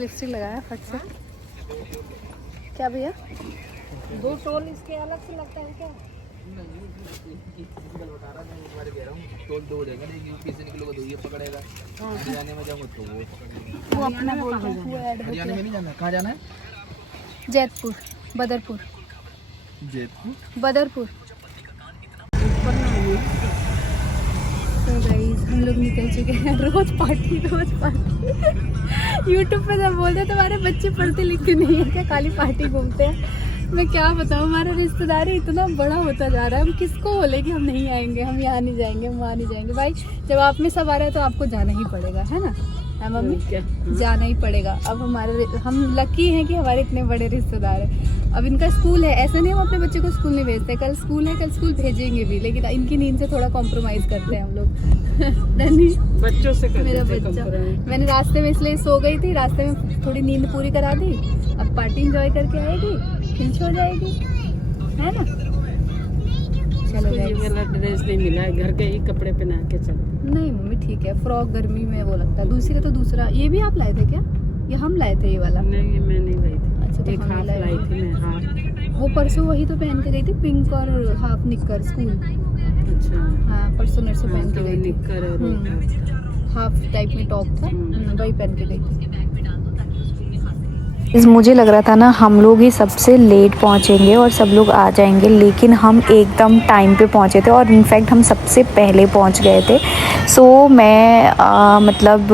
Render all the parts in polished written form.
Lipstick लगाया फट से। क्या भैया 2 टोल इसके अलग से लगता है क्या? टोल 2 हो जाएगा, यूपी से निकलोगे तो ये पकड़ेगा, हरियाणा में जाऊंगा तो वो पकड़ेगा। वो अपना बोल रहा है, वो ऐड हरियाणा में नहीं जाना, कहाँ जाना है? जैतपुर, बदरपुर, जयपुर, बदरपुर। तो गाइस हम लोग निकल चुके हैं। रोज पार्टी रोज पार्टी। यूट्यूब पे सब बोलते हैं तुम्हारे बच्चे पढ़ते लिखते नहीं है क्या, खाली पार्टी घूमते हैं। मैं क्या बताऊँ, हमारा रिश्तेदारी इतना बड़ा होता जा रहा है। हम किसको बोले कि हम नहीं आएंगे, हम यहाँ नहीं जाएंगे, हम वहाँ नहीं जाएंगे। भाई जब आप में सब आ रहे हैं तो आपको जाना ही पड़ेगा, है ना? है मम्मी? जाना ही पड़ेगा। अब हम लकी हैं कि हमारे इतने बड़े रिश्तेदार हैं। अब इनका स्कूल है, ऐसा नहीं हम अपने बच्चे को स्कूल नहीं भेजते। कल स्कूल है, कल स्कूल भेजेंगे भी, लेकिन इनकी नींद से थोड़ा कॉम्प्रोमाइज़ करते हैं हम लोग। बच्चों से मेरा बच्चा, मैंने रास्ते में इसलिए सो गई थी, रास्ते में थोड़ी नींद पूरी करा दी। अब पार्टी एंजॉय करके आएगी, फिनिश हो जाएगी, है ना? चलो ये वाला ड्रेस नहीं मिला है, घर के ही कपड़े पहना के चल। नहीं मम्मी ठीक है, फ्रॉक गर्मी में वो लगता है। दूसरी तो दूसरा, ये भी आप लाए थे क्या? ये हम लाए थे ये वाला? नहीं ये मैं नहीं लाई थी। अच्छा तो एक हाफ लाई थी मैं, हाफ। वो परसों वही तो पहन के गई थी, पिंक और हाफ निक्कर स्कूल। अच्छा हाँ परसों नर्स पहन के गई थी, निक्कर और हाफ टाइप में टॉप था, वही पहन के गई थी। मुझे लग रहा था ना हम लोग ही सबसे लेट पहुंचेंगे और सब लोग आ जाएंगे, लेकिन हम एकदम टाइम पे पहुंचे थे और इनफैक्ट हम सबसे पहले पहुंच गए थे। सो मैं मतलब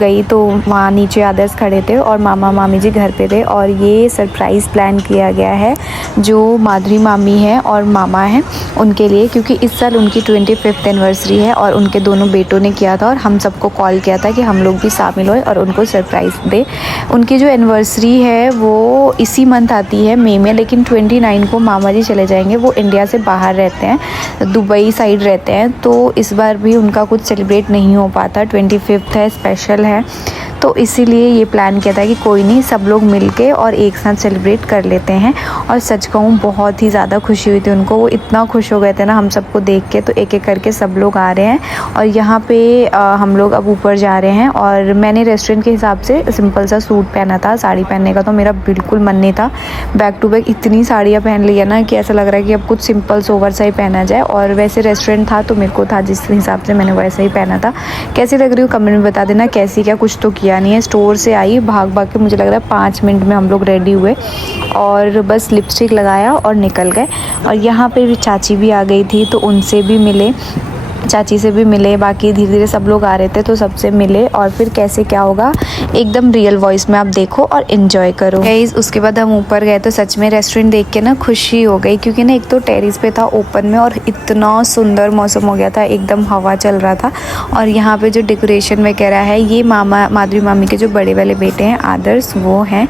गई तो वहाँ नीचे अदर्स खड़े थे और मामा मामी जी घर पे थे। और ये सरप्राइज़ प्लान किया गया है जो माधुरी मामी है और मामा हैं उनके लिए, क्योंकि इस साल उनकी 25th एनिवर्सरी है और उनके दोनों बेटों ने किया था और हम सबको कॉल किया था कि हम लोग भी शामिल होए और उनको सरप्राइज़ दे। उनकी जो एनिवर्सरी है वो इसी मंथ आती है मई में, लेकिन 29 को मामा जी चले जाएंगे। वो इंडिया से बाहर रहते हैं, दुबई साइड रहते हैं, तो इस बार भी उनका कुछ सेलिब्रेट नहीं हो पाता। 25th है, स्पेशल है, तो इसीलिए ये प्लान किया था कि कोई नहीं, सब लोग मिलके और एक साथ सेलिब्रेट कर लेते हैं। और सच कहूँ बहुत ही ज़्यादा खुशी हुई थी उनको, वो इतना खुश हो गए थे ना हम सबको देख के। तो एक एक करके सब लोग आ रहे हैं और यहाँ पे हम लोग अब ऊपर जा रहे हैं। और मैंने रेस्टोरेंट के हिसाब से सिंपल सा सूट पहना था, साड़ी पहनने का तो मेरा बिल्कुल मन नहीं था। बैक टू बैक इतनी साड़ियाँ पहन ली है ना कि ऐसा लग रहा है कि अब कुछ सिंपल सोवर सा ही पहना जाए। और वैसे रेस्टोरेंट था तो मेरे को था जिस हिसाब से, मैंने वैसा ही पहना था। कैसी लग रही हूँ कमेंट में बता देना, कैसी क्या कुछ तो किया नहीं है। स्टोर से आई भाग भाग के, मुझे लग रहा है 5 मिनट में हम लोग रेडी हुए और बस लिपस्टिक लगाया और निकल गए। और यहाँ पे भी चाची भी आ गई थी तो उनसे भी मिले, चाची से भी मिले, बाकी धीरे धीरे सब लोग आ रहे थे तो सबसे मिले। और फिर कैसे क्या होगा एकदम रियल वॉइस में आप देखो और इन्जॉय करो गाइस। उसके बाद हम ऊपर गए तो सच में रेस्टोरेंट देख के ना खुशी हो गई, क्योंकि ना एक तो टेरेस पे था ओपन में और इतना सुंदर मौसम हो गया था, एकदम हवा चल रहा था। और यहाँ पे जो डेकोरेशन वगैरह है, ये मामा माधुरी मामी के जो बड़े वाले बेटे हैं आदर्श, वो हैं।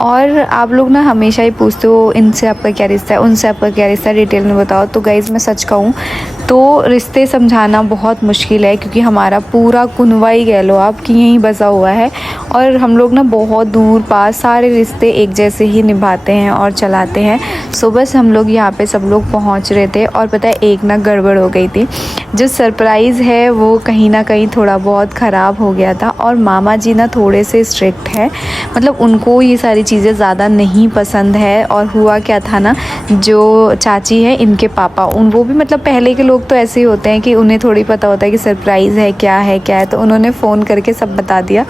और आप लोग ना हमेशा ही पूछते हो इनसे आपका क्या रिश्ता है, उनसे आपका क्या रिश्ता है, डिटेल में बताओ। तो गाइस मैं सच कहूँ तो रिश्ते समझाना बहुत मुश्किल है, क्योंकि हमारा पूरा कुनवा ही कह लो आप कि यहीं बसा हुआ है। और हम लोग ना बहुत दूर पास सारे रिश्ते एक जैसे ही निभाते हैं और चलाते हैं। सो बस हम लोग यहाँ पे सब लोग पहुँच रहे थे और पता है एक ना गड़बड़ हो गई थी। जो सरप्राइज़ है वो कहीं ना कहीं थोड़ा बहुत ख़राब हो गया था। और मामा जी ना थोड़े से स्ट्रिक्ट है, मतलब उनको ये सारी चीज़ें ज़्यादा नहीं पसंद है। और हुआ क्या था ना, जो चाची है इनके पापा, वो भी मतलब पहले के लोग तो ऐसे ही होते हैं कि उन्हें थोड़ी पता होता है कि सरप्राइज़ है क्या है क्या है, तो उन्होंने फ़ोन करके सब बता दिया।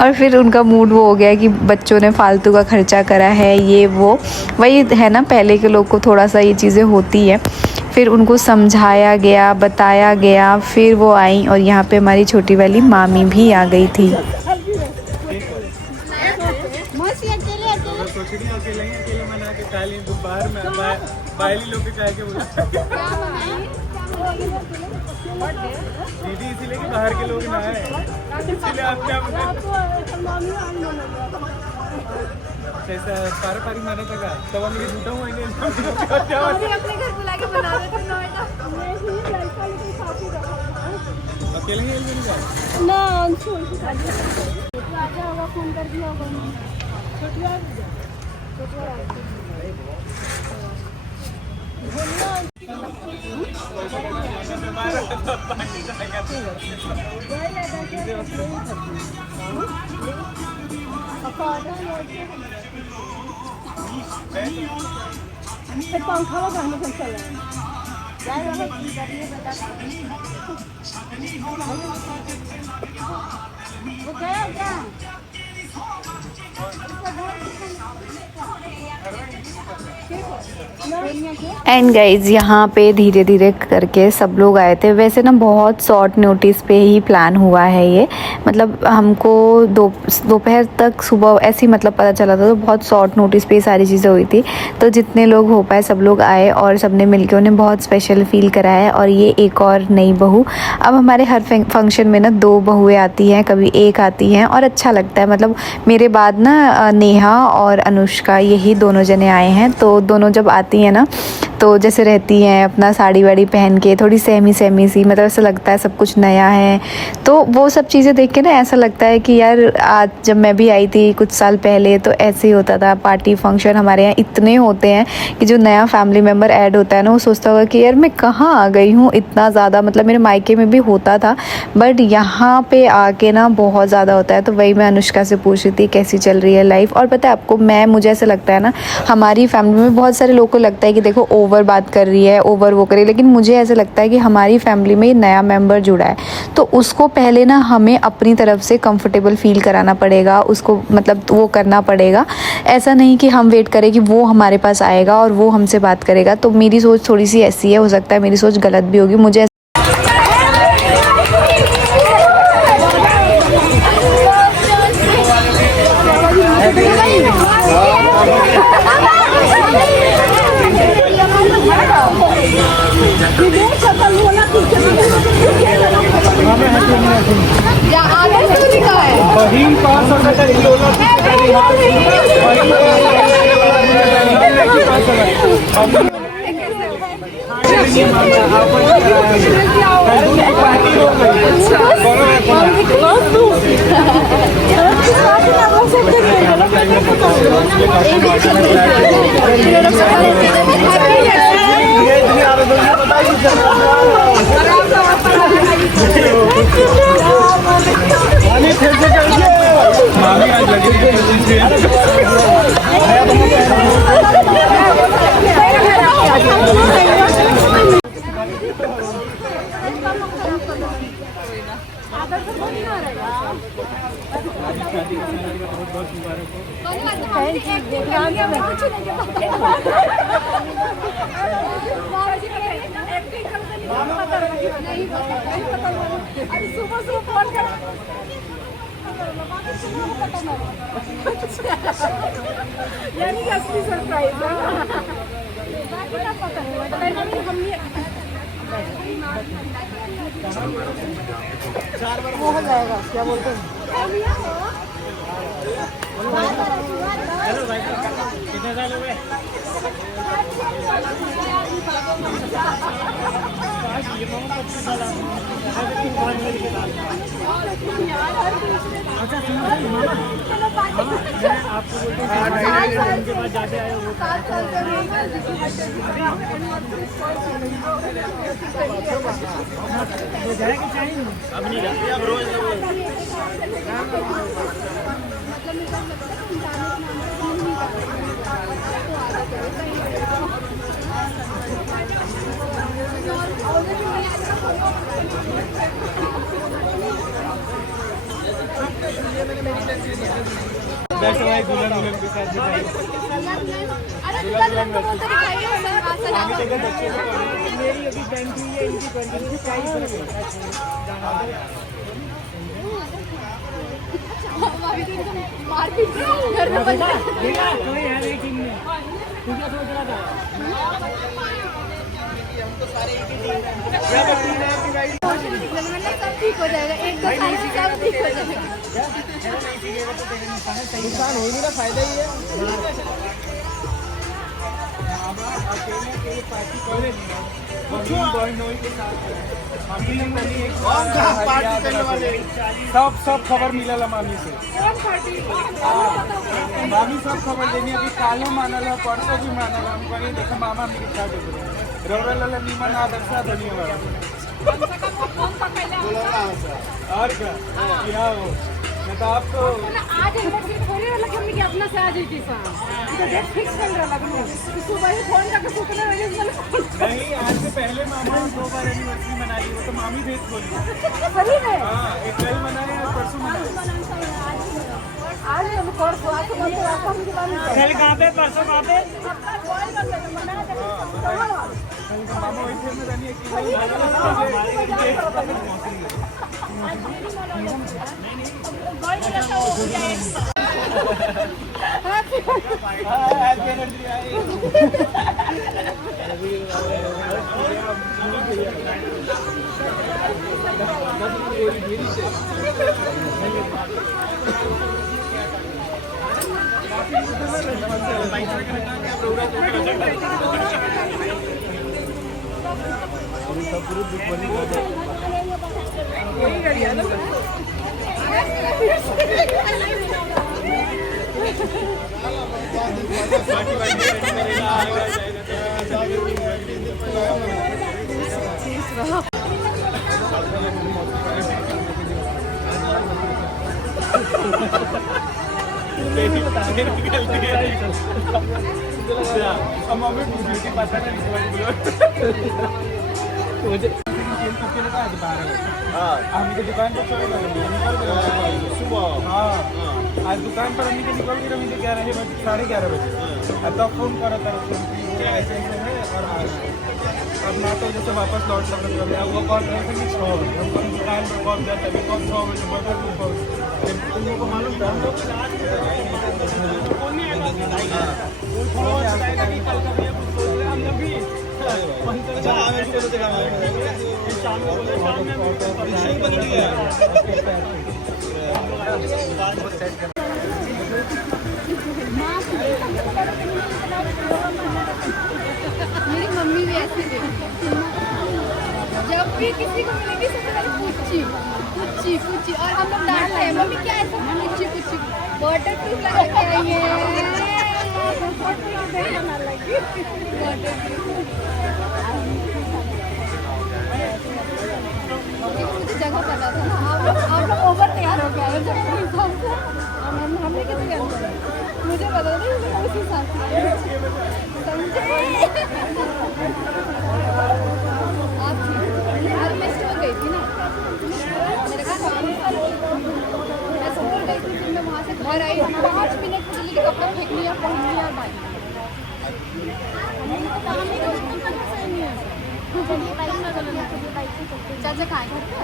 और फिर उनका मूड वो हो गया कि बच्चों ने फालतू का खर्चा करा है, ये वो वही है ना, पहले के लोग को थोड़ा सा ये चीज़ें होती है। फिर उनको समझाया गया, बताया गया, फिर वो आई। और यहाँ पे हमारी छोटी वाली मामी भी आ गई थी। दीदी इसीलिए कि बाहर के लोग ना आए, इसीलिए आप क्या पारा पारी माना था तब हम ये झूठा हुआ अपने घर बुला के बना देते अकेले ही ना, होगा फोन कर दिया होगा। पंखा में गाने चल रहा है। एंड गाइज यहाँ पे धीरे धीरे करके सब लोग आए थे। वैसे ना बहुत शॉर्ट नोटिस पे ही प्लान हुआ है ये, मतलब हमको दोपहर तक सुबह ऐसे ही मतलब पता चला था, तो बहुत शॉर्ट नोटिस पे ये सारी चीज़ें हुई थी। तो जितने लोग हो पाए सब लोग आए और सबने मिलके उन्हें बहुत स्पेशल फील कराया है। और ये एक और नई बहू, अब हमारे हर फंक्शन में ना 2 बहुएँ आती हैं, कभी एक आती हैं और अच्छा लगता है। मतलब मेरे बाद ना नेहा और अनुष्का यही दोनों जने आए हैं, तो दोनों जब आती हैं ना तो जैसे रहती हैं अपना साड़ी वाड़ी पहन के, थोड़ी सहमी सी, मतलब ऐसा लगता है सब कुछ नया है। तो वो सब चीज़ें देख के ना ऐसा लगता है कि यार आज जब मैं भी आई थी कुछ साल पहले तो ऐसे ही होता था। पार्टी फंक्शन हमारे यहाँ इतने होते हैं कि जो नया फैमिली मेम्बर ऐड होता है ना वो सोचता होगा कि यार मैं कहाँ आ गई हूँ इतना ज़्यादा। मतलब मेरे मायके में भी होता था बट यहाँ पे आके ना बहुत ज़्यादा होता है। तो वही मैं अनुष्का से पूछ रही थी कैसी चल रही है लाइफ। और पता है आपको, मुझे ऐसा लगता है ना हमारी फैमिली में बहुत सारे लोगों को लगता है कि देखो ओवर बात कर रही है, ओवर वो करे, लेकिन मुझे ऐसा लगता है कि हमारी फैमिली में नया मेंबर जुड़ा है तो उसको पहले ना हमें अपनी तरफ से कंफर्टेबल फील कराना पड़ेगा, उसको मतलब वो करना पड़ेगा। ऐसा नहीं कि हम वेट करें कि वो हमारे पास आएगा और वो हमसे बात करेगा। तो मेरी सोच थोड़ी सी ऐसी है, हो सकता है मेरी सोच गलत भी होगी। मुझे ठीक हो जाएगा, एक दो साल से सब ठीक हो जाएगा। इंसान हो नहीं ना, फायदा ही है। सब खबर मिलल मामी से। मामी सब खबर देनी अभी कालो मानल है, परसों भी मानल है। हम कहीं देखो मामा मेरे साथ रौरा लाला नीमन आदर्शा धन्यवाद। और क्या हो तो आपको आज थोड़ी अलग मम्मी की अपना से आ जाती सा तो डेट फिक्स कर रहा लगनो सुबह ही फोन करके पूछने लगे नहीं, आज से पहले मामा 2 बार एनिवर्सरी मना ली, वो तो मामी भेज बोली। सही में हाँ, एक कल मनाए और परसों मनाए। आज हम परसों आज हम कल कहाँ पे, परसों कहाँ पे? मामा वही थे में रहनी है मम्मी ब्यूटी पता नहीं हम तो दुकान पर चले गए सुबह। हाँ, आज दुकान पर अम्मी के निकल गई, रमी 11 बजे 11:30 बजे। तब फोन करा था ऐसे है और अब ना तो जैसे वापस लौट सकते हैं। वो कॉल रहे थे कि 6 बजे हमको दुकान पर कॉल किया था, कॉल 6 बजे बदल तुम लोग को मालूम था हम लोग मेरी मम्मी भी ऐसी थी, जब भी किसी को मिलेगी सबसे पहले पूछी पूछी पूछी और हम लोग डांटते हैं मम्मी क्या ऐसा पूछी पूछी वाटर प्रूफ लगा के आई है मुझे जगह पता था ना। आप लोग ओवर तैयार हो गया हमने कैसे किया, मुझे पता था उस हिसाब से समझे। आज मैं स्टोर गई थी ना, मेरे का काम था, मैं स्टोर गई थी, फिर मैं वहाँ से घर आई 5 मिनट के लिए कपड़ा फेंक लिया, पहन लिया भाई। चाचा कहाँ घर पे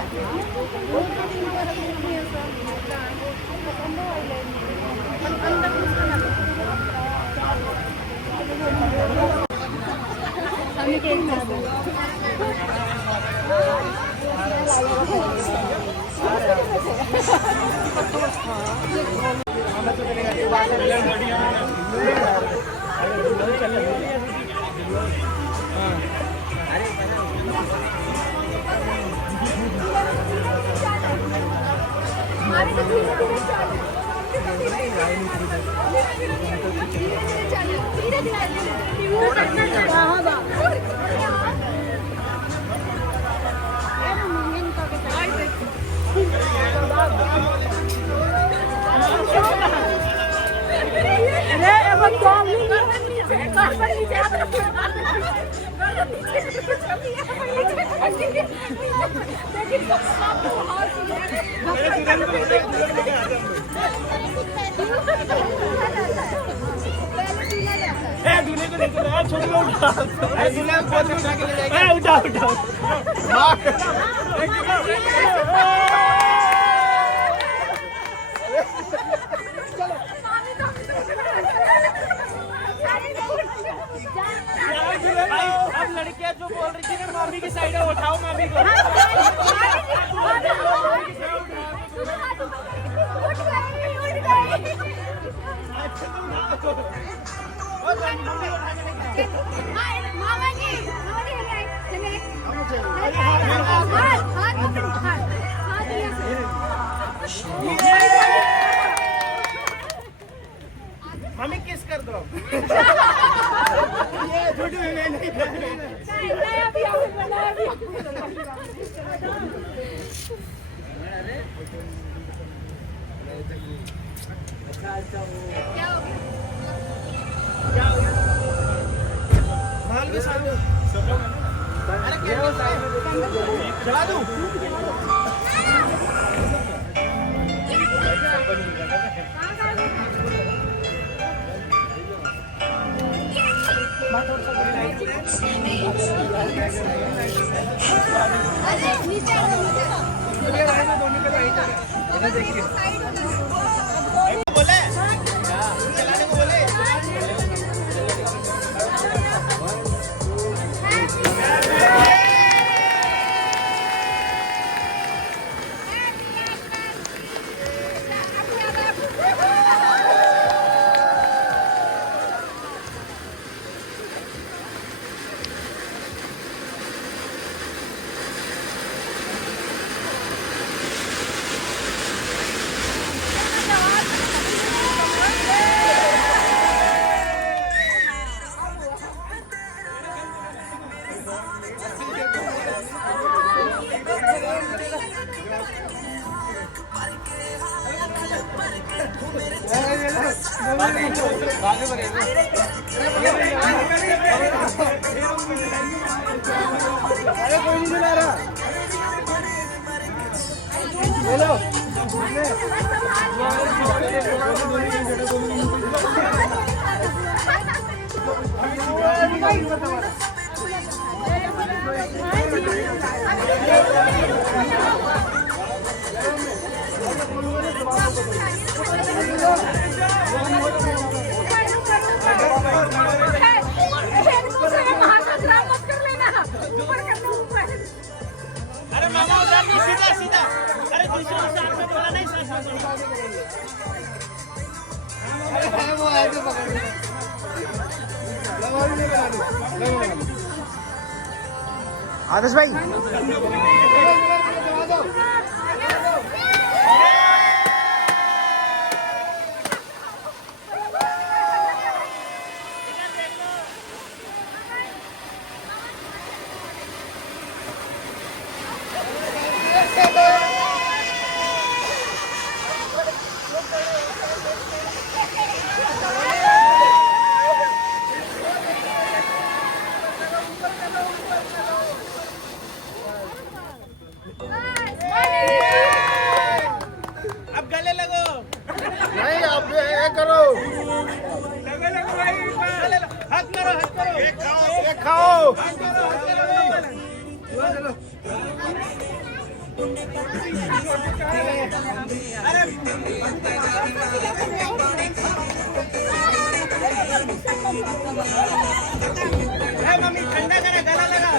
हमें क्या दूल्हे को लेकर आया, छोटे को उठा, दूल्हे को बहुत उठा के ले जाएगा, उठा उठा अब लड़कियां जो बोल रही थी ना मामी की साइड है, उठाओ मामी को। मम्मी किस कर दो। ये छोटी नहीं चला दूं अरे कोई नहीं चला रहा हेलो अरे मामा उधर नहीं सीधा सीधा अरे दूसरे साथ में बोला नहीं अरे वो आए तो पकड़ आदर्श भाई अब गले लगो नहीं अब ये करो लगे लगो भाई हाथ मारो एक खाओ चलो अरे मम्मी ठंडा करा गला लगा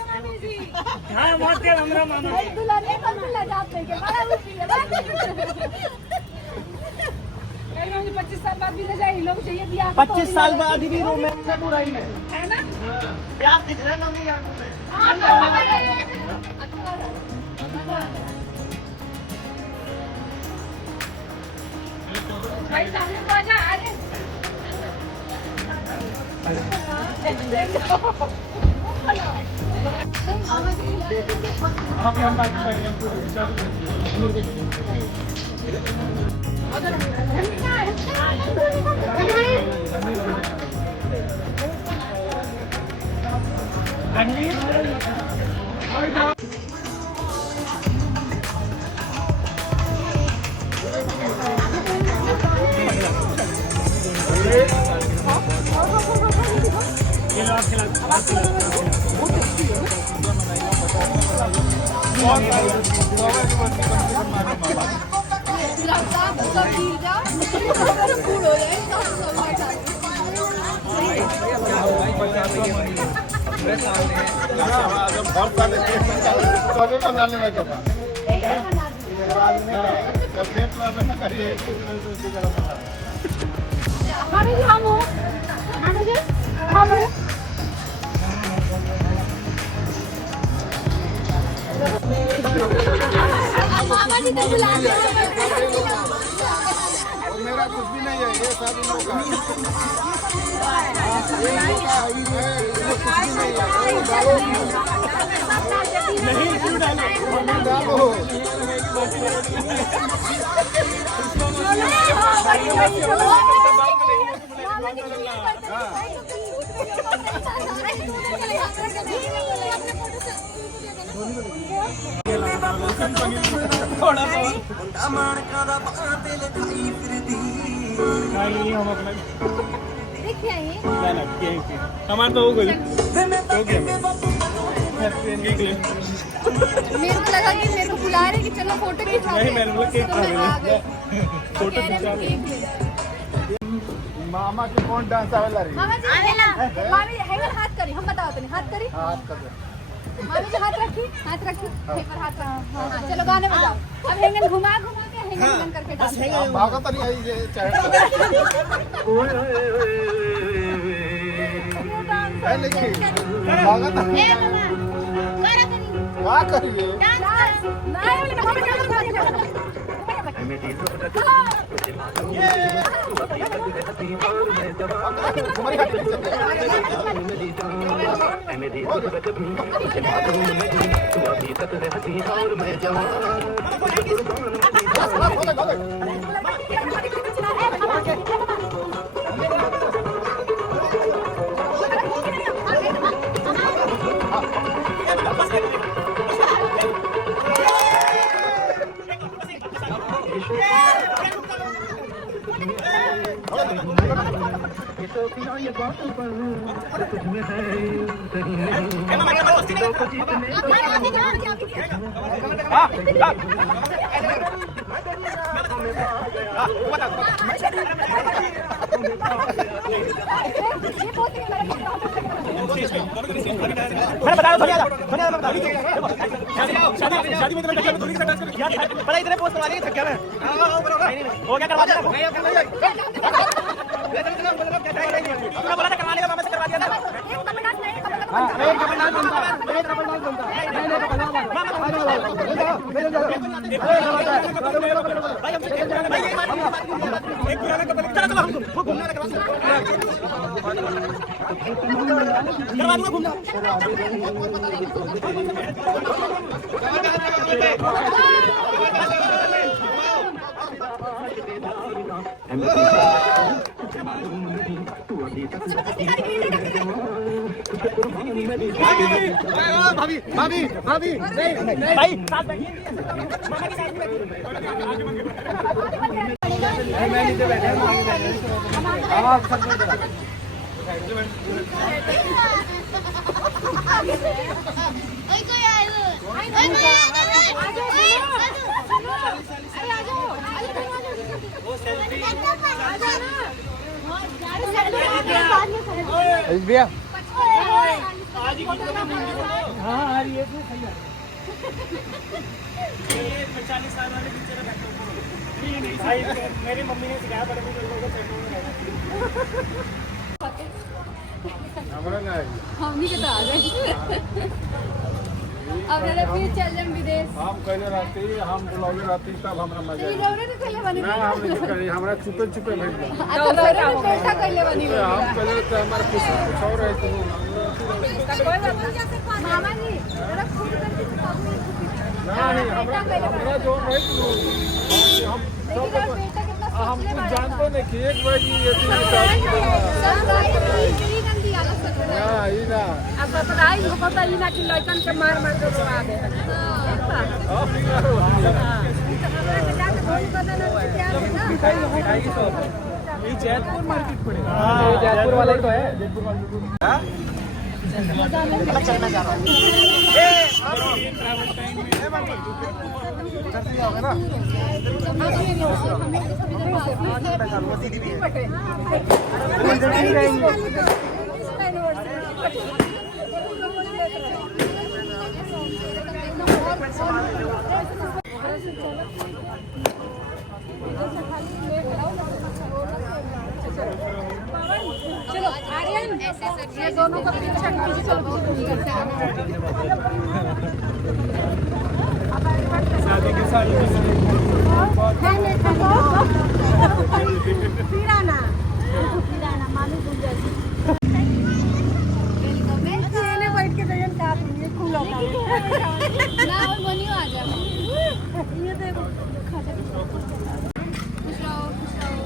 हाँ मत कर हमरा मामा दुल्हन को मिला जाते के बड़ा खुशी है 25 साल बाद भी ले जाए लोग चाहिए बियाह 25 साल बाद भी रोमांस से बुराई है ना क्या दिख रहा है मम्मी यार भाई सामने को आजा अरे हम बात करेंगे बहुत फ्लावर की बर्फी कम से कम मारे मामा लगता है सब गिर जाओ और फूल हो जाए सब बैठा बहुत सारे का डालने में क्या हम हो हम हो मामा जी तो बुला रहे मेरा कुछ भी नहीं है ये सब इन लोगों का नहीं डालो थोड़ा सा हम अपना देखिए ये हमारा तो हो गई मेरे को लगा कि मेरे को बुला रहे कि चलो फोटो खिंचा नहीं मैंने बोला केक खा रहे फोटो खिंचा मामा के कौन डांस आवेला रे मामा जी मामी हेंगल हाथ करी हम बताओ तने हाथ करी हाथ कर मामी जी हाथ रखी हेंगल हाथ रखी हां चलो गाने में जाओ अब हेंगल घुमा घुमा के हेंगल करके डांस भागा तो नहीं आई ये चाहे है लेकिन भागा तो ए मामा करा करी क्या करिए डांस नहीं मैं बता रहा शादी में पता इतने पोस्ट करवा लेंगे थक हो गया करवा दिया बोला था करवा लेगा मामा से करवा दिया था एक डबल डांस बनता है एक डबल डांस बनता है भाई हमसे एक पुराना कपल चला चलो हम वो घूमने वाला करवा दूंगा घूमना भाभी भाभी भाभी नहीं भाई मैं नीचे बैठा हूं आगे बैठा आवाज सब ओए कोई आए ओए आ जाओ अरे आ जाओ वो सेल्फी आ जाओ ना भैया हाँ आ रही है तो सही है ये 45 साल वाले पिक्चर बैठे नहीं भाई मेरी मम्मी ने सिखाया बड़े बुजुर्गों को सेटों में रहना हमारा नहीं हम नहीं कहता आ जाए अब रे फिर चल जाए विदेश हम कहले रहते हम बुलावे रहते तब हमरा मजा ये दौरे तो कहले बनी ना हम नहीं करे हमरा छुपे छुपे भेज दो अच्छा दौरे में बैठा कहले बनी हम कहले तो हमारे कुछ और है तो मामा जी जरा खुद करके नहीं हमरा जो है हम सब हम कुछ जानते नहीं कि एक बार ये ई ना अब पढ़ाई हो पता ही ना कि लड़कन के मार मार के दबा दे ये जयपुर मार्केट पड़ेगा हां जयपुर वाला ही तो है जयपुर वाला चलना जा रहा हूं उधर से जाओगे ना चलो आर्यन ये दोनों का पीछे चलो शादी के साड़ी बैठ के जगह काट लिए खुला ना और बनी आ जा ये देखो खुश रहो खुश रहो